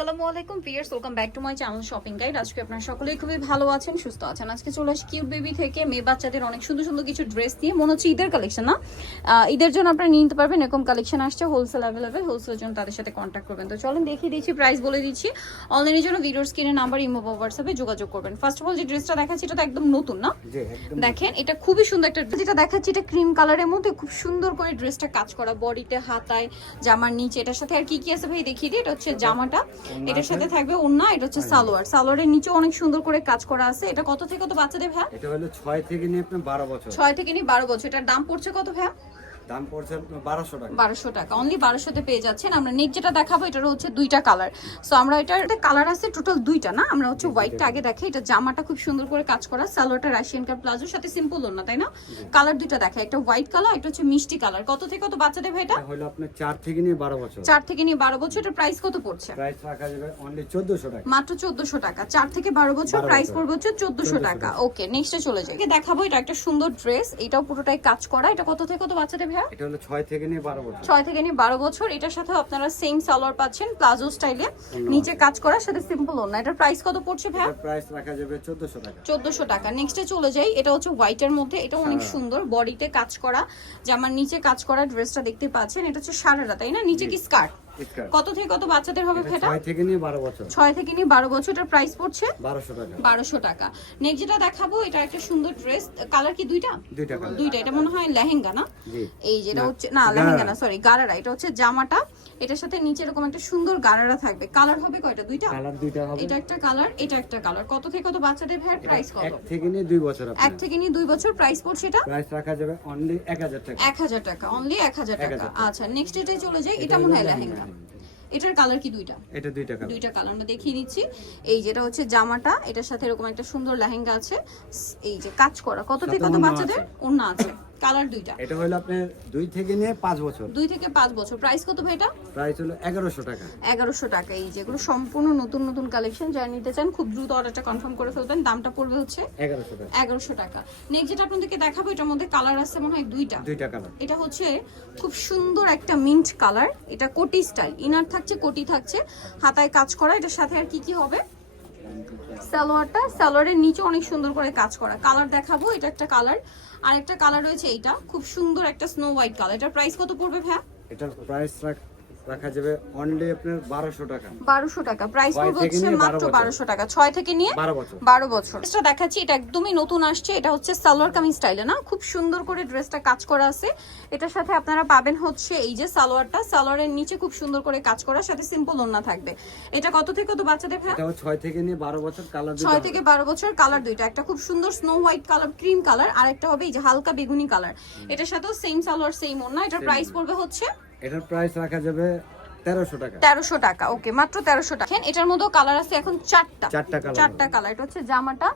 আসসালামু আলাইকুম viewers welcome back to my channel shopping guide. আজকে আপনারা সকলেই খুবই ভালো আছেন সুস্থ আছেন। আজকে চলে আসি কিউট বেবি থেকে মেয়ে বাচ্চাদের অনেক সুন্দর সুন্দর কিছু ড্রেস দিয়ে। মনে হচ্ছে ঈদের কালেকশন না? ঈদের জন্য আপনারা নিতে পারবেন এরকম কালেকশন আসছে হোলসেল অ্যাভেলেবেল হোলসেলের জন্য তাদের সাথে কন্ট্যাক্ট করবেন। তো চলেন দেখিয়ে দিচ্ছি প্রাইস বলে দিচ্ছি। অনলাইনের জন্য ভিডিওর স্ক্রিনে নাম্বার ইমো বা হোয়াটসঅ্যাপে যোগাযোগ করবেন। ফার্স্ট অফ অল যে ড্রেসটা দেখাচ্ছি এটা তো একদম নতুন না? দেখেন এটা খুবই সুন্দর একটা। যেটা দেখাচ্ছি এটা ক্রিম কালারের মধ্যে খুব সুন্দর করে ড্রেসটা কাজ করা। বডিতে হাতায় জামার নিচে এটার সাথে আর কি কি আছে ভাই? দেখিয়ে দিই এটা হচ্ছে জামাটা। এটার সাথে থাকবে ওন্না এটা হচ্ছে সালোয়ার। সালোয়ারের নিচে অনেক সুন্দর করে কাজ করা আছে। এটা কত থেকে কত বাচ্চাদের ভ্যা এটা হলো ছয় থেকে নিয়ে আপনার বারো বছর। ছয় থেকে নিয়ে বারো বছর। এটার দাম পড়ছে কত ভ্যা দাম পড়ছে বারোশো টাকা। বারোশো টাকা। অনলি বারোশোতে পেয়ে যাচ্ছেন। আমরা নেক্সট যেটা দেখাবো এটার হচ্ছে দুইটা কালার সো আমরা এটার কালার আছে টোটাল দুইটা না? আমরা হচ্ছে হোয়াইটটা আগে দেখে এটা জামাটা খুব সুন্দর করে কাজ করা। সালোয়ারটা রাশিয়ান কার প্লাজোর সাথে সিম্পল না তাই না? কালার দুইটা দেখা একটা হোয়াইট কালার একটা হচ্ছে মিষ্টি কালার কত থেকে কত বাচ্চাদের ভাই এটা? হলো আপনার চার থেকে নিয়ে বারো বছর। চার থেকে নিয়ে বারো বছর। এটার প্রাইস কত পড়ছে? প্রাইস রাখা যাবে অনলি চোদ্দশো টাকা। মাত্র চোদ্দশো টাকা। চার থেকে বারো বছর প্রাইস। পড়বে হচ্ছে 1400 টাকা। ওকে নেক্সটে চলে যাই। দেখাবো এটা একটা সুন্দর ড্রেস এটাও পুরোটাই কাজ করা। এটা কত থেকে কত বাচ্চাদের ভাইয়া এটা হলো ছয় থেকে নিয়ে বারো বছর। ছয় থেকে নিয়ে বারো বছর। এটার সাথে আপনারা সেম সালোয়ার পাচ্ছেন প্লাজো স্টাইলে নিচে কাজ করার সাথে সিম্পল এটার প্রাইস কত পড়ছে ভাইয়া? এটার প্রাইস রাখা যাবে চোদ্দশো টাকা। চোদ্দশো টাকা। নেক্সটে চলে যাই। এটা হচ্ছে হোয়াইটের মধ্যে। এটা অনেক হ্যাঁ। সুন্দর। বডিতে কাজ করা জামার নিচে কাজ করা ড্রেসটা দেখতে পাচ্ছেন। এটা হচ্ছে সারারা তাই না? নিচে কি স্কার্ট কত থেকে কত বাচ্চাদের হবে ফেটা? ছয় থেকে নিয়ে বারো বছর। ছয় থেকে নিয়ে বারো বছর। এটার প্রাইস পড়ছে? বারোশো টাকা। বারোশো টাকা। নেক্সট যেটা দেখাবো এটা একটা সুন্দর ড্রেস কালার কি দুইটা? দুইটা দুইটা। এটা মনে হয় লেহেঙ্গা না? এই যেটা হচ্ছে না লেহেঙ্গা না সরি গারারা এটা হচ্ছে জামাটা। এটার সাথে নিচে এরকম একটা সুন্দর গারারা থাকবে। কালার হবে কয়টা? দুইটা? কালার দুইটা হবে। এটা একটা কালার এটা একটা কালার কত থেকে কত বাচ্চাদের ভ্যাট প্রাইস কত? এক থেকে নিয়ে দুই বছর এক থেকে নিয়ে দুই বছর প্রাইস পড়ছে এটা? প্রাইস রাখা যাবে অনলি এক হাজার টাকা। এক হাজার টাকা অনলি এক হাজার টাকা। 1000 টাকা। আচ্ছা নেক্সট এটাই চলে যাই এটা মনে হয় লেহেঙ্গা। এটার কালার কি দুইটা? এটা দুই টাকা দুইটা কালার আমরা দেখিয়ে দিচ্ছি। এই যেটা হচ্ছে জামাটা এটার সাথে এরকম একটা সুন্দর লেহেঙ্গা আছে। এই যে কাজ করা কত থেকে কত বাচ্চাদের। ওড়না আছে। কালার দুইটা। এটা হলো আপনার দুই থেকে নিয়ে পাঁচ বছর। দুই থেকে পাঁচ বছর। প্রাইস কত ভাই এটা? প্রাইস হলো এগারোশো টাকা। এগারোশো টাকা। এই যেগুলো সম্পূর্ণ নতুন নতুন কালেকশন যারা নিতে চান খুব দ্রুত অর্ডারটা কনফার্ম করে ফেলবেন। দামটা পড়বে হচ্ছে এগারোশো টাকা। এগারোশো টাকা। নেক্সট যেটা আপনাদেরকে দেখাবো এটার মধ্যে কালার আছে মনে হয় দুইটা। দুইটা কালার এটা হচ্ছে খুব সুন্দর একটা মিন্ট কালার এটা কোটি স্টাইল ইনার থাকছে কোটি থাকছে। হাতায় কাজ করা। এটার সাথে আর কি কি হবে? সালোয়ারটা, সালোয়ারের নিচে অনেক সুন্দর করে কাজ করা। কালার দেখাবো, এটা একটা কালার আর একটা কালার রয়েছে এটা খুব সুন্দর একটা স্নো হোয়াইট কালার এটার প্রাইস কত পড়বে ভ্যা এটার প্রাইস রাখা যাবে অনলি আপনার টাকা। টাকা। প্রাইস পড়বে হচ্ছে মাত্র টাকা। ছয় থেকে নিয়ে বারো বছর। বারো বছর। ড্রেসটা দেখাচ্ছি এটা একদমই নতুন আসছে। এটা হচ্ছে সালোয়ার কামিজ স্টাইলে না? খুব সুন্দর করে ড্রেসটা কাজ করা আছে। এটার সাথে আপনারা পাবেন হচ্ছে এই যে সালোয়ারটা। সালোয়ারের নিচে খুব সুন্দর করে কাজ করা সাথে সিম্পল ওন্না থাকবে। এটা কত থেকে কত বাচ্চাদের ভাই? থেকে নিয়ে বারো বছর কালার থেকে বারো বছর কালার দুইটা। একটা খুব সুন্দর snow white colour cream colour আর একটা হবে এই যে হালকা বেগুনি কালার এটার সাথেও সেম সালোয়ার সেম ওন্না এটার প্রাইস পড়বে হচ্ছে এটার প্রাইস রাখা যাবে তেরোশো টাকা। তেরোশো টাকা ওকে মাত্র তেরোশো টাকা। এটার মধ্যেও কালার আছে এখন চারটা। চারটা কালার চারটা কালার এটা হচ্ছে জামাটা।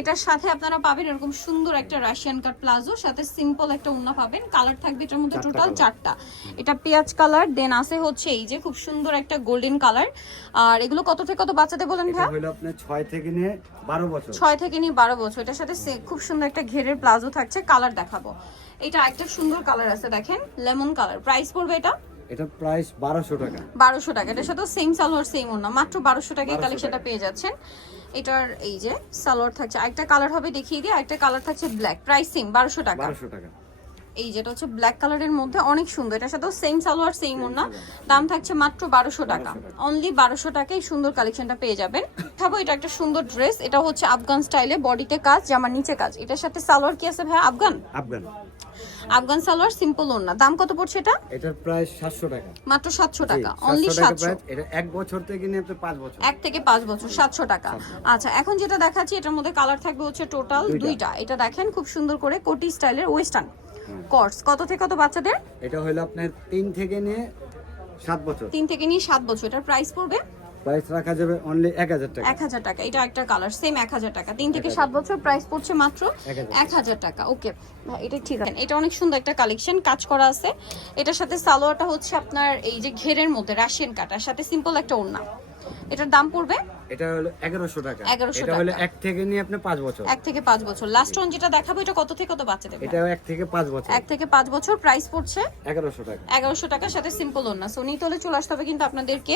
এটার সাথে আপনারা পাবেন এরকম সুন্দর একটা রাশিয়ান কাট প্লাজো সাথে সিম্পল একটা উন্না পাবেন। কালার থাকবে এটার মধ্যে টোটাল চারটা। এটা পেঁয়াজ কালার দেন আছে হচ্ছে এই যে খুব সুন্দর একটা গোল্ডেন কালার আর এগুলো কত থেকে কত বাচ্চাদের বলেন ভাই ছয় থেকে নিয়ে বারো বছর। ছয় থেকে নিয়ে বারো বছর। এটার সাথে খুব সুন্দর একটা ঘেরের প্লাজো থাকছে কালার দেখাবো। এটা একটা সুন্দর কালার আছে দেখেন লেমন কালার প্রাইস পড়বে এটা? এটার প্রাইস বারোশো টাকা। 1200 টাকা। এটার সাথে সেম সালোয়ার সেম ওনা মাত্র বারোশো টাকায় 1200 কালেকশনটা পেয়ে যাচ্ছেন। এটার এই যে সালোয়ার থাকছে। একটা কালার হবে দেখিয়ে দিই। একটা কালার থাকছে ব্ল্যাক প্রাইস সেম বারোশো টাকা। 1200 টাকা। এই যেটা হচ্ছে ব্ল্যাক কালারের মধ্যে অনেক সুন্দর। এটার সাথেও সেম সালোয়ার সেম ওনা দাম থাকছে মাত্র বারোশো টাকা। অনলি বারোশো টাকায় সুন্দর কালেকশনটা পেয়ে যাবেন। খাব এটা একটা সুন্দর ড্রেস এটা হচ্ছে আফগান স্টাইলে বডিতে কাজ জামার নিচে কাজ। এটার সাথে সালোয়ার কি আছে ভাই Afghan? Afghan. Afghan salwar simple ওনা দাম কত পড়ছে এটা? এটার প্রাইস সাতশো টাকা। মাত্র সাতশো জি, টাকা। অনলি টাকা সাতশো। price, এটা এক বছর থেকে নিয়ে আপনার পাঁচ বছর। এক থেকে পাঁচ বছর সাতশো টাকা। আচ্ছা এখন যেটা দেখাচ্ছি এটার মধ্যে কালার থাকবে হচ্ছে টোটাল। দুইটা। এটা দেখেন খুব সুন্দর করে কোটি স্টাইলের ওয়েস্টার্ন কর্স কত থেকে কত বাচ্চাদের? এটা হলো আপনার তিন থেকে নিয়ে সাত বছর। তিন থেকে নিয়ে সাত বছর এটার প্রাইস পড়বে? প্রাইস রাখা যাবে অনলি এক হাজার টাকা। এক হাজার টাকা এটা একটা কালার সেম এক হাজার টাকা। তিন থেকে সাত বছর প্রাইস পড়ছে মাত্র 1000 এক হাজার টাকা ওকে এটা ঠিক আছে। এটা অনেক সুন্দর একটা কালেকশন কাজ করা আছে। এটার সাথে সালোয়ারটা হচ্ছে আপনার এই যে ঘেরের মধ্যে রাশিয়ান কাটার সাথে সিম্পল একটা ওড়না। এটার দাম পড়বে? এটা হলো এগারোশো টাকা। 1100 এটা হলো টাকা। এক থেকে নিয়ে আপনি পাঁচ বছর। এক থেকে পাঁচ বছর। লাস্ট ওয়ান যেটা দেখাবো এটা কত থেকে কত বাচ্চা দেবে এটা এক থেকে পাঁচ বছর। এক থেকে পাঁচ বছর প্রাইস পড়ছে এগারোশো টাকা। এগারোশো টাকার সাথে সিম্পল ওনা সো নিতে হলে চলে আসতে হবে কিন্তু আপনাদেরকে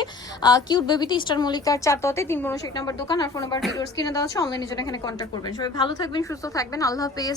কিউট বেবিতে স্টার মল্লিকার চার ততে তিন পনেরো নাম্বার দোকান আর ফোন নাম্বার ভিডিওর স্ক্রিনে দেওয়া আছে অনলাইনে জন্য এখানে কন্ট্যাক্ট করবেন। সবাই ভালো থাকবেন সুস্থ থাকবেন। আল্লাহ হাফেজ।